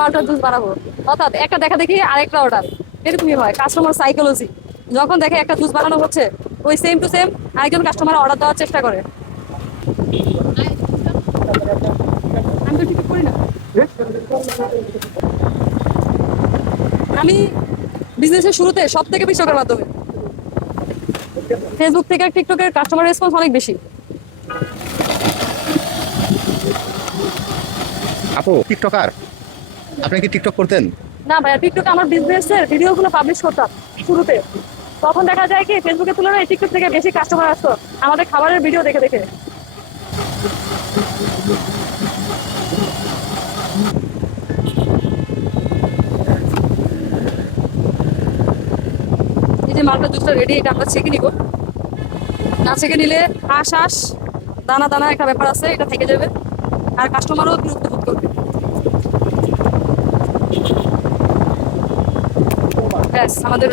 মালটা জুস বানাবো, অর্থাৎ একটা দেখা দেখি আরেকটা অর্ডার, এরকমই হয় কাস্টমার সাইকোলজি। যখন দেখে একটা জুস বানানো হচ্ছে, ওই সেম টু সেম আরেকজন কাস্টমার অর্ডার দেওয়ার চেষ্টা করে। আমি তো ঠিক করি না। আমি বিজনেসের শুরুতে সব থেকে বিশ্বকের মাধ্যমে ফেসবুক থেকে টিকটকের কাস্টমার রেসপন্স অনেক বেশি। আপু টিকটকার, আপনি কি টিকটক করতেন? না ভাইয়া, টিকটকে আমার বিজনেসের ভিডিওগুলো পাবলিশ করতাম শুরুতে। তখন দেখা যায় কি ফেসবুকের তুলনায় টিকটক থেকে বেশি কাস্টমার আসতো আমাদের খাবারের ভিডিও দেখে দেখে। এই যে মালটা জুসটা রেডি, এটা আমরা ছেঁকে নিব। না ছেঁকে নিলে আশ আশ দানা দানা একটা ব্যাপার আছে, এটা থেকে যাবে আর কাস্টমারও বিরক্ত বোধ করবে। ব্যাস আমাদের